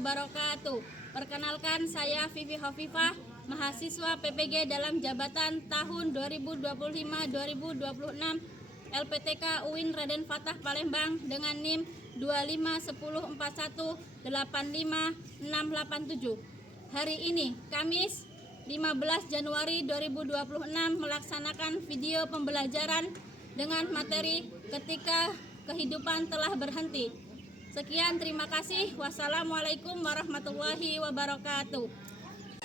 wabarakatuh. Perkenalkan, saya Vivi Hovifah, mahasiswa PPG dalam jabatan tahun 2025-2026 LPTK UIN Raden Fatah Palembang dengan NIM 251185687. Hari ini, Kamis 15 Januari 2026 melaksanakan video pembelajaran dengan materi ketika kehidupan telah berhenti. Sekian, terima kasih. Wassalamualaikum warahmatullahi wabarakatuh.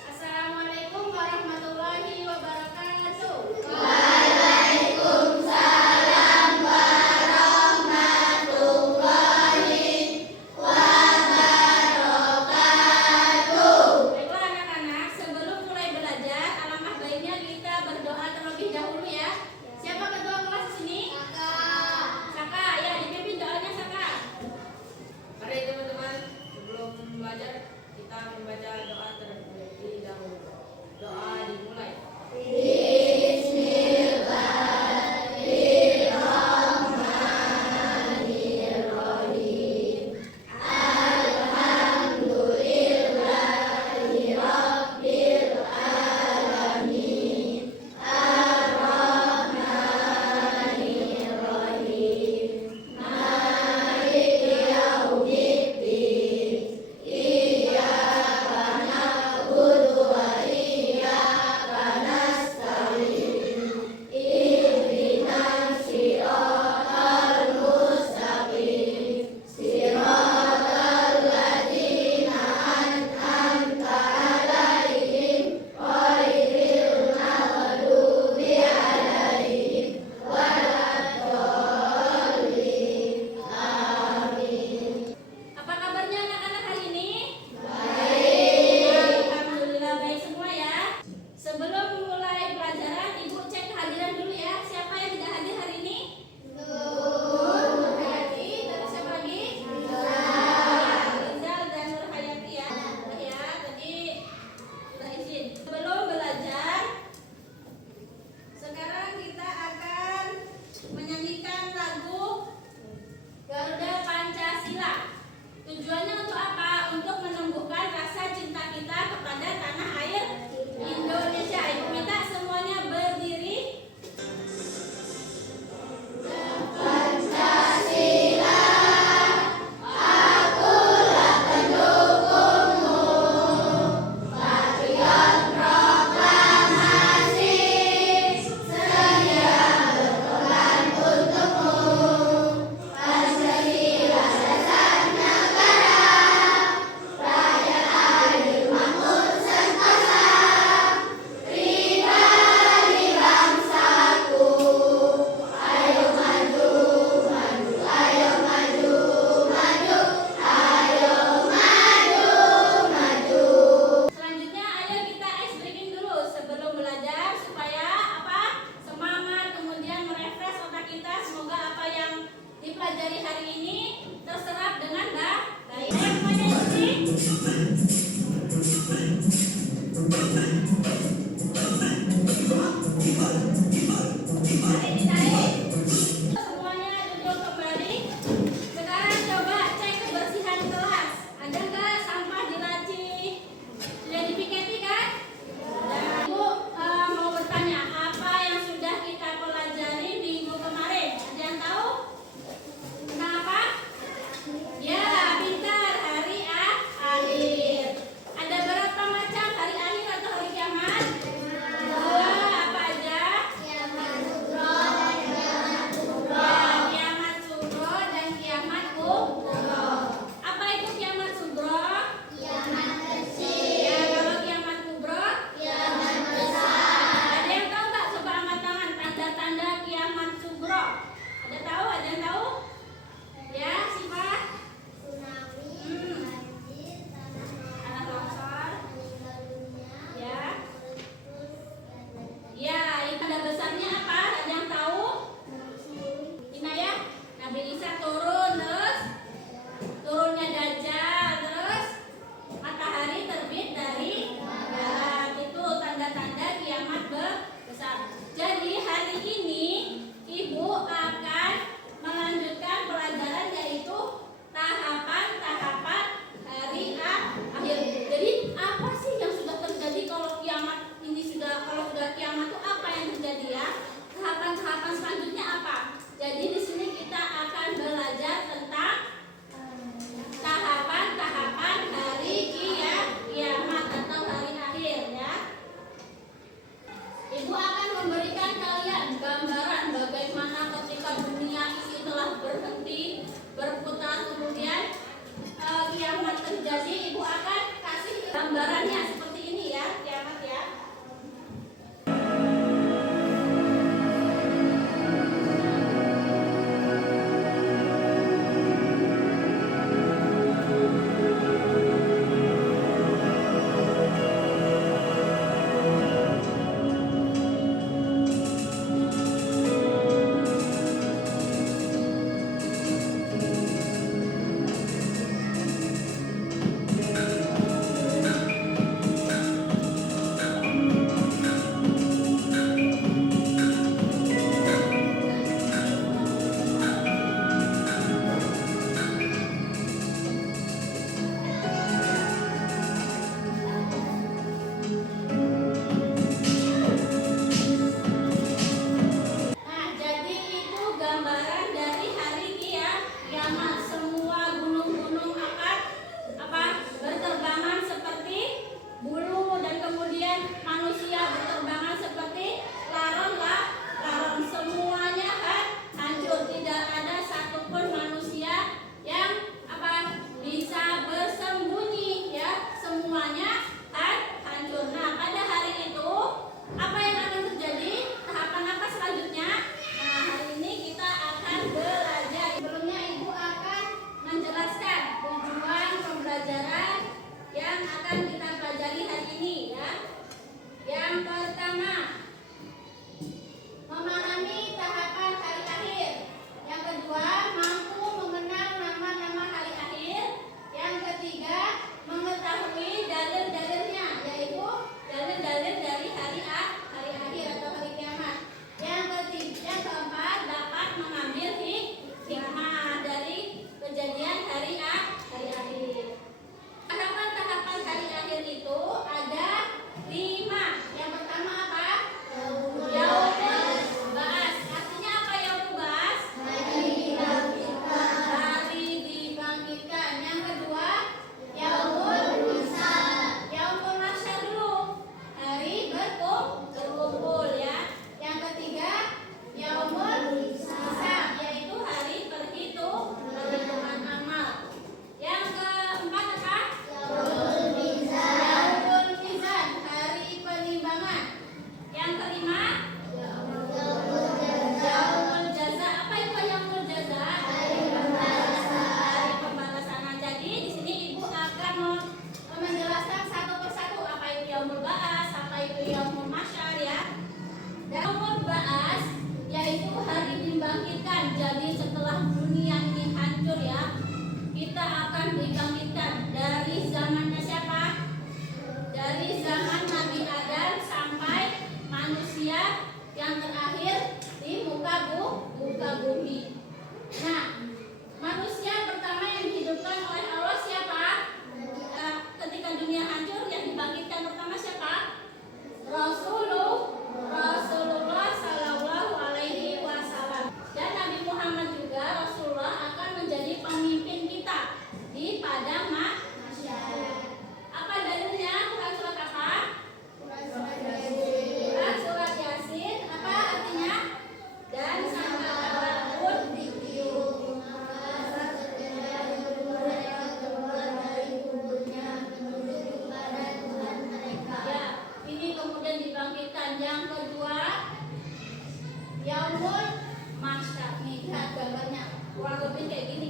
Assalamualaikum warahmatullahi wabarakatuh. Waalaikumsalam warahmatullahi wabarakatuh. Baiklah anak-anak, sebelum mulai belajar, alangkah baiknya kita berdoa terlebih dahulu ya. Siapa ketua kelas di sini? Saka, ya dipimpin doanya Saka. Mari teman-teman, sebelum belajar kita membaca doa terlebih dahulu. Doa dimulai. Bismillah.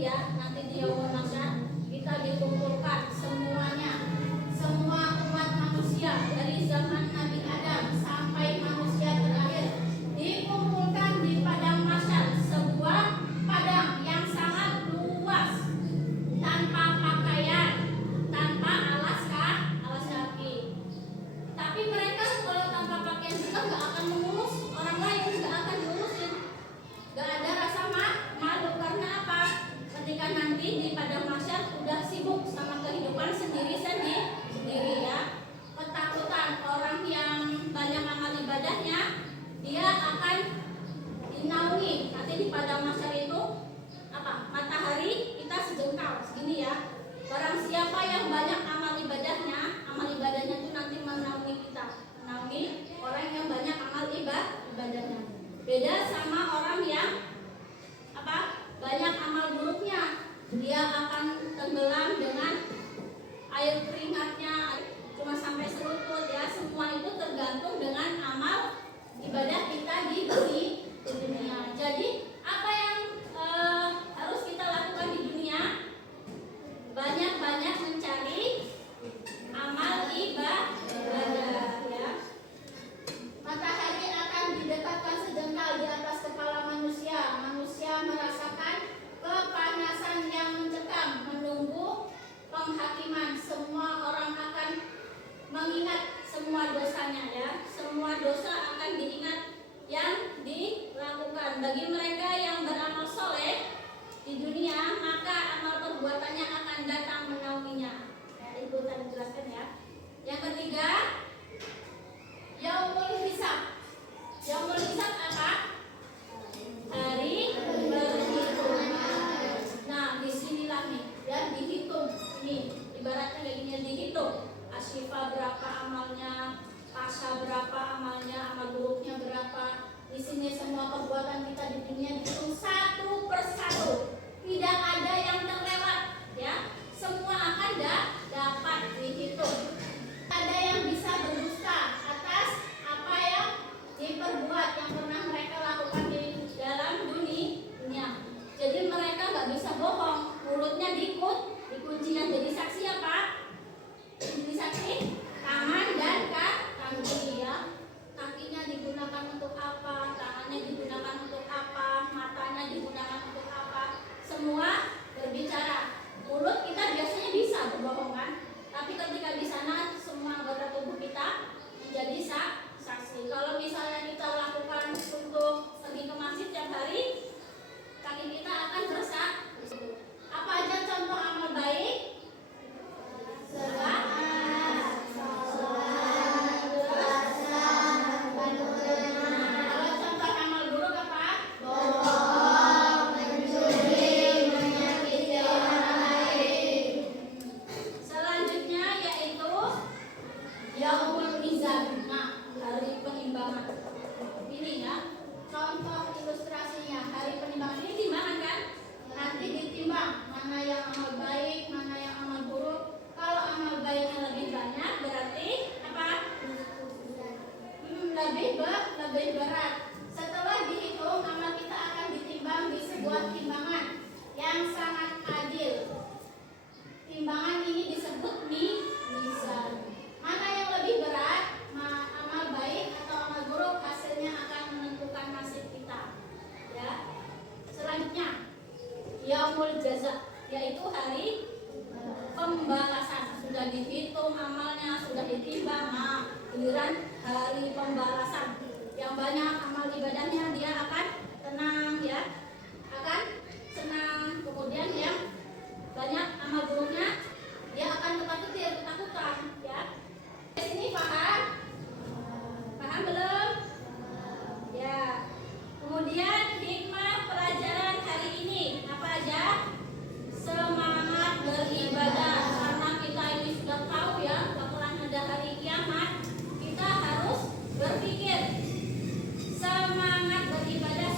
ya, nanti di yaumul mahsyar kita dikumpulkan semuanya, semua umat manusia dari zaman Nabi Adam sampai manusia terakhir dikumpulkan di padang mahsyar, sebuah padang yang sangat luas, tanpa pakaian, tanpa alas kaki. Tapi mereka kalau tanpa pakaian juga nggak akan mengurus orang lain, nggak akan diurusin, nggak ada rasa malu. Karena apa? Ketika nanti di padang mahsyar udah sibuk sama kehidupan sendiri ya, ketakutan orang yang banyak amal ibadahnya, dia akan dinaungi. Nanti di padang mahsyar itu apa? Matahari kita sejengkal segini ya. Barang siapa yang banyak amal ibadahnya itu nanti menaungi kita, menaungi orang yang banyak amal ibadahnya. Beda sama orang yang apa? Banyak amal buruknya, dia akan tenggelam dengan air keringatnya cuma sampai selutut ya. Semua itu tergantung dengan amal ibadah kita di dunia. Jadi apa yang harus kita lakukan di dunia? Banyak-banyak mencari amal ibadah ya. Matahari akan didekatkan sejengkal di atas kepala manusia. Manusia merasakan kepanasan yang mencekam, menunggu penghakiman. Semua orang akan mengingat semua dosanya ya. Semua dosa akan diingat yang dilakukan. Bagi mereka yang beramal soleh di dunia, maka amal perbuatannya akan datang menaunginya. Ya, Ibu tadi jelaskan ya. Yang ketiga, yaumul hisab. Yaumul hisab apa? Hari berhitung. Nah, disinilah nih ya, dihitung. Ini ibaratnya kayak gini, dihitung. Asyifa berapa amalnya, Pasha berapa amalnya, amal buruknya berapa. Di sini semua perbuatan kita di dunia dihitung satu persatu. Tidak ada yang terlewat ya. Semua akan dapat dihitung. Ada yang bisa berdusta atas apa yang diperbuat, yang pernah mereka lakukan di dalam dunia. Jadi mereka nggak bisa bohong. Mulutnya dikunci, yang jadi saksi apa? Jadi saksi tangan dan kaki ya. Kakinya digunakan untuk apa? Tangannya digunakan untuk apa? Matanya digunakan untuk apa? Semua berbicara. Mulut kita biasanya bisa berbohong kan? Tapi ketika di sana semua anggota tubuh kita menjadi saksi. Kalau misalnya kita lakukan untuk pergi ke masjid tiap hari, kaki kita akan bersaksi. Apa aja contoh amal baik? Kalau contoh amal buruk apa? Selanjutnya yaitu yaumul mizan. Nah, hari penimbangan. Ini ya, contoh ilustrasinya. Hari penimbangan ini timbangan kan? Nanti ditimbang mana yang amal baik, mana yang amal buruk. Kalau amal baiknya lebih banyak berarti apa? Lebih berat. Setelah dihitung, amal kita akan ditimbang di sebuah timbangan yang sangat adil. Timbangan ini disebut mizan. Mana yang lebih berat, amal baik atau amal buruk, hasilnya akan menentukan nasib kita. Ya. Selanjutnya, yaumul jaza, yaitu hari pembalasan. Sudah dihitung amalnya, sudah ditimbang, giliran hari pembalasan. Yang banyak amal ibadahnya dia akan tenang ya, akan senang. Kemudian yang banyak amal buruknya dia akan ketakutan ya. Di sini paham belum? Ya. Kemudian hikmah pelajaran hari ini apa aja? Semangat beribadah. Karena kita ini sudah tahu ya bakalan ada hari kiamat, kita harus berpikir semangat beribadah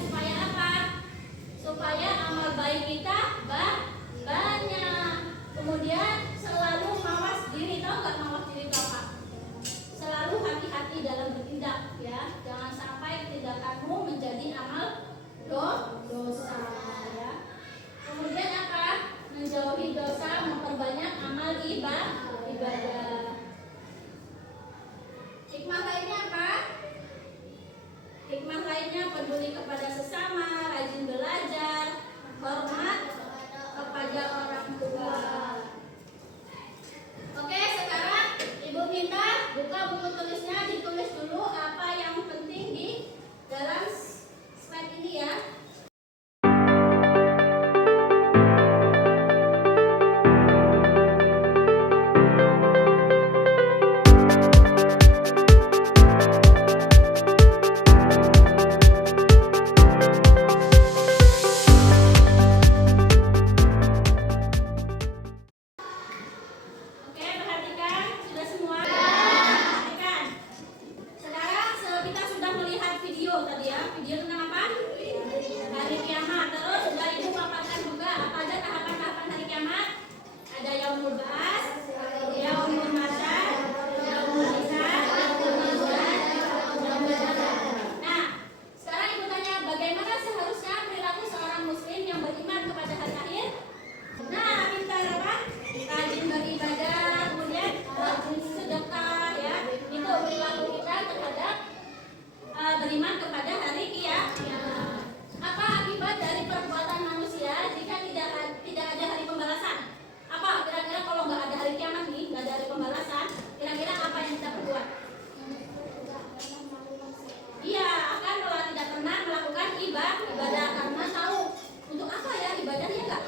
ibadah karena tahu untuk apa ya ibadah ya enggak?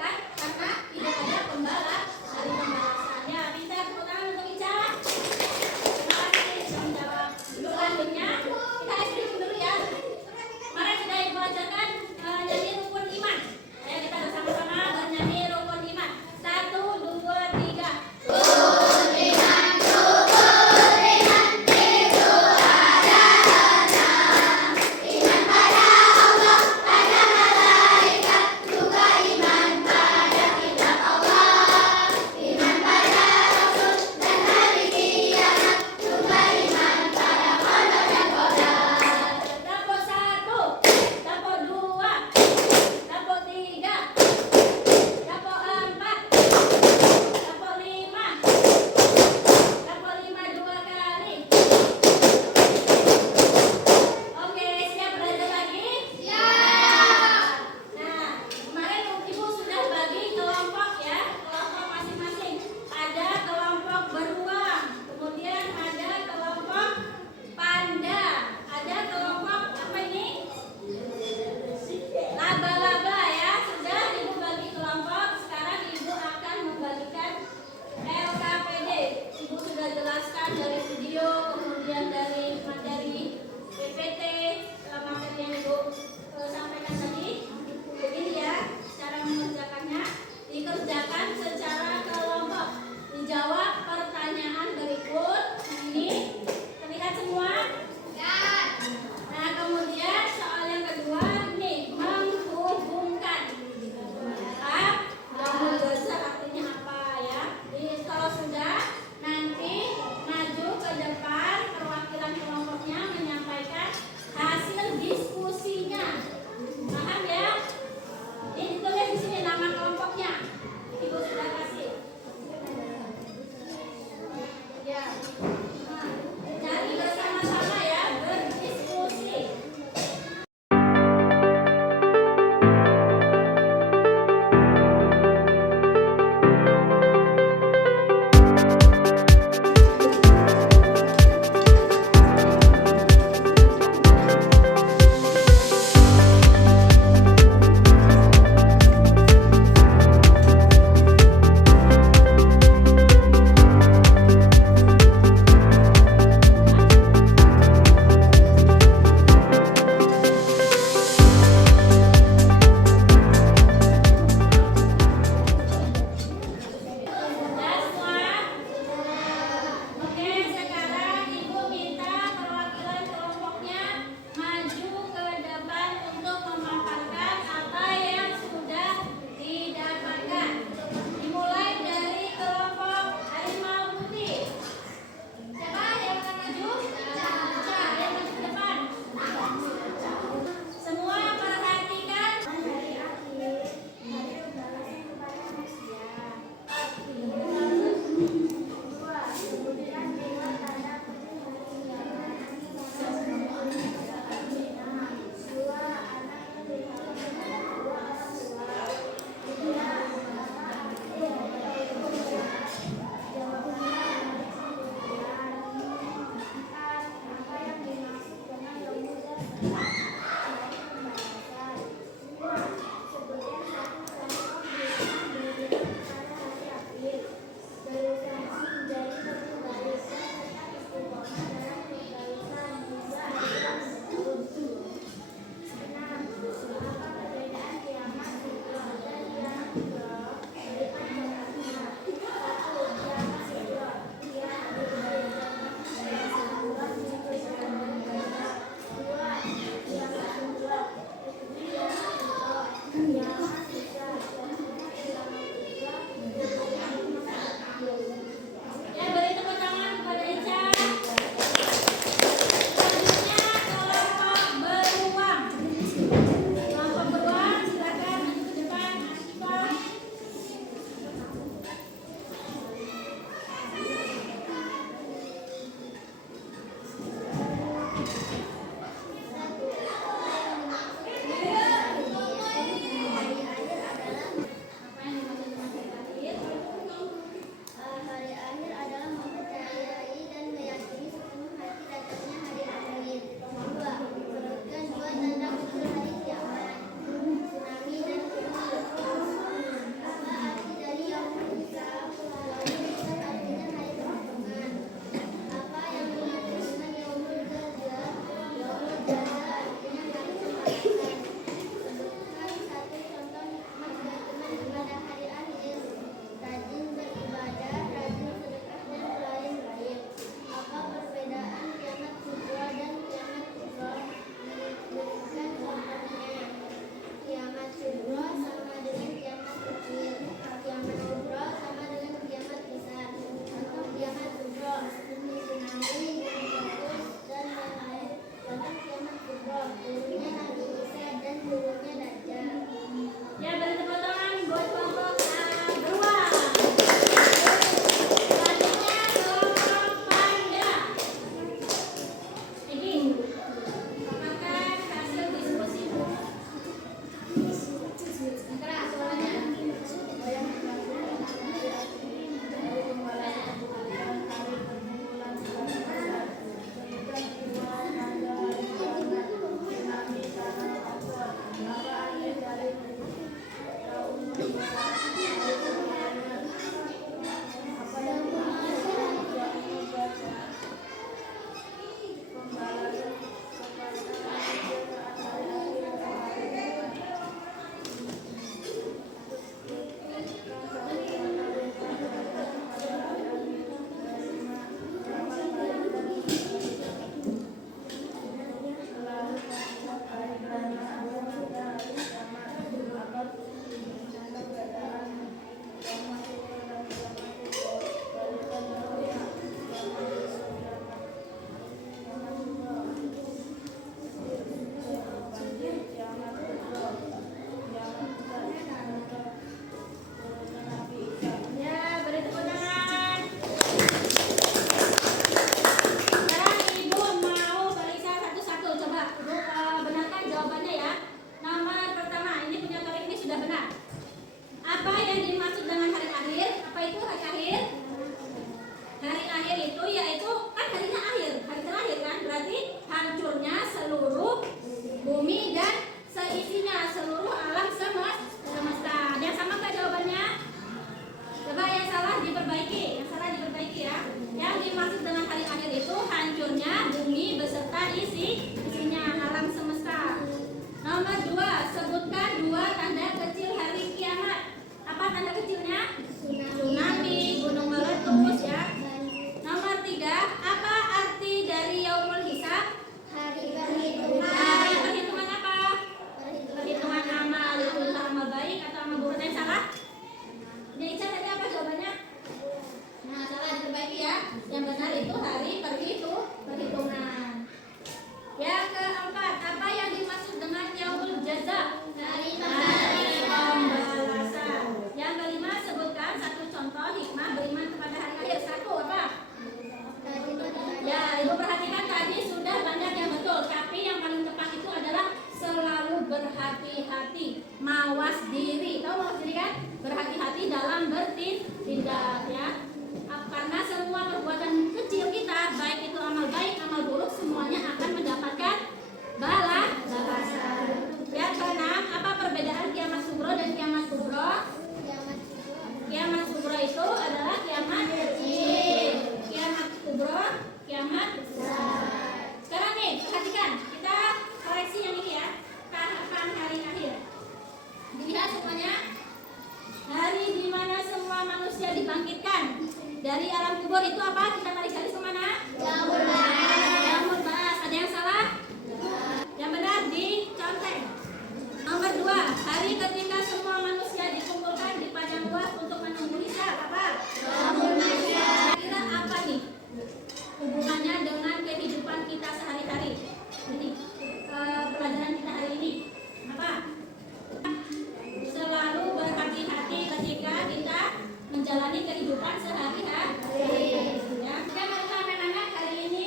Kan? Karena tidak ada dari pembalasannya. Minta tepuk tangan untuk Ica. Terima kasih sudah menjawab. Selanjutnya kita ekstrim dulu ya. Mari kita bacakan nyanyi rukun iman. Ayo kita bersama-sama bernyanyi rukun iman. 1, 2, 3. Iman pada Allah berhati-hati, mawas diri. Tahu mawas diri kan? Berhati-hati dalam bertindak ya. Karena semua perbuatan kecil kita, baik itu amal baik, amal buruk, semuanya akan mendapatkan balasan. Yang keenam, apa perbedaan kiamat sugro dan kiamat kubro? Kiamat sugro itu adalah kiamat kecil, kiamat kubro kiamat besar. Sekarang nih, perhatikan, kita koreksi yang ini ya, tahapan hari akhir. Dilihat semuanya, hari di mana semua manusia dibangkitkan dari alam kubur itu apa? Kita tarik garis kemana? Yaumul Ba'ats. Ada yang salah? Yang benar dicontek. Nomor 2, hari ketika semua manusia dikumpulkan di padang luas untuk menunggu hisab. Apa? Kira apa nih hubungannya dengan kehidupan kita sehari-hari? Ini pelajaran kita hari ini apa? Selalu berhati-hati ketika kita menjalani kehidupan sehari-hari. Ya, anak-anak, hari ini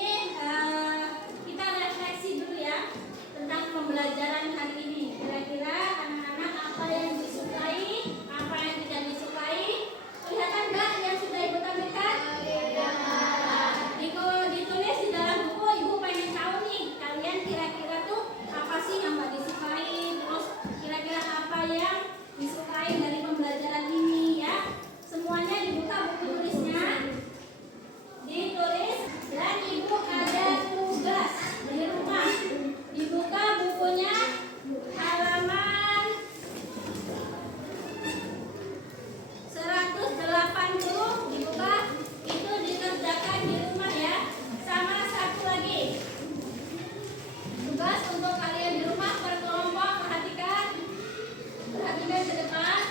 kita refleksi dulu ya tentang pembelajaran hari ini. Kira-kira anak-anak apa yang disukai, apa yang tidak disukai? Kelihatan nggak yang sudah ibu tampilkan? Ditulis di dalam buku. Ibu pengen tahu nih, kalian kira-kira tuh apa sih yang nggak disukai? Terus kira-kira apa yang disukai dari pembelajaran ini ya? Semuanya dibuka buku tulisnya, ditulis, dan ibu ada tugas di rumah. Dibuka bukunya halaman 180, dibuka, itu dikerjakan di rumah ya. Sama satu lagi, tugas untuk kalian di rumah berkelompok, perhatikan ke depan.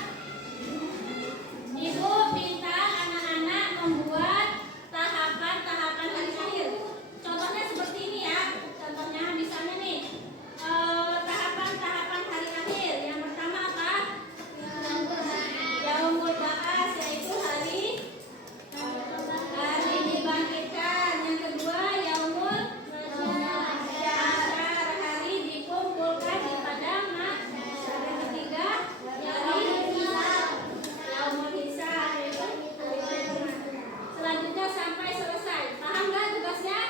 Ibu minta anak-anak membuat tahapan-tahapan hari akhir. Contohnya seperti ini ya. Contohnya misalnya nih, tahapan-tahapan hari akhir. Yang pertama apa? Yaumul Ba'ats, yaitu hari dibangkitkan. Yang kedua Yaumul Mahsyar, hari dikumpulkan di padang mahsyar. Yang ketiga Yaumul Hisab, selanjutnya sampai selesai. Paham nggak tugasnya?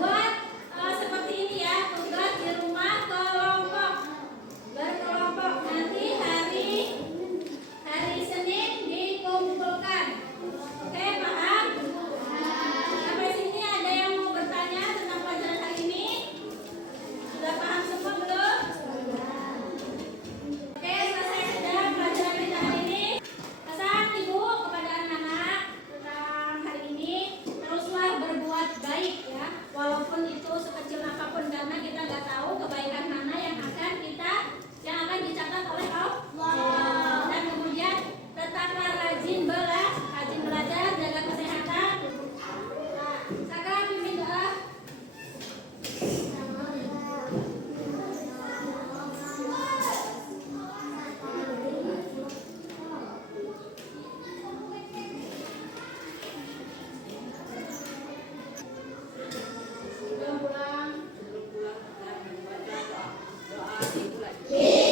Buat seperti ini ya, tugas di rumah kelompok, berkelompok. Nanti hari Senin dikumpulkan. Oke, paham? Sampai sini ada yang mau bertanya tentang pelajaran hari ini? Sudah paham semua belum? Oke, selesai sudah pelajaran kita hari ini. Pesan ibu kepada anak-anak tentang hari ini, teruslah berbuat baik ya, walaupun itu sekecil apapun, karena kita nggak tahu kebaikan mana yang akan dicatat oleh Allah. Dan kemudian tetaplah rajin belajar, jaga kesehatan. Saka pimpin doa. Sebelum pulang dan membaca doa dimulai.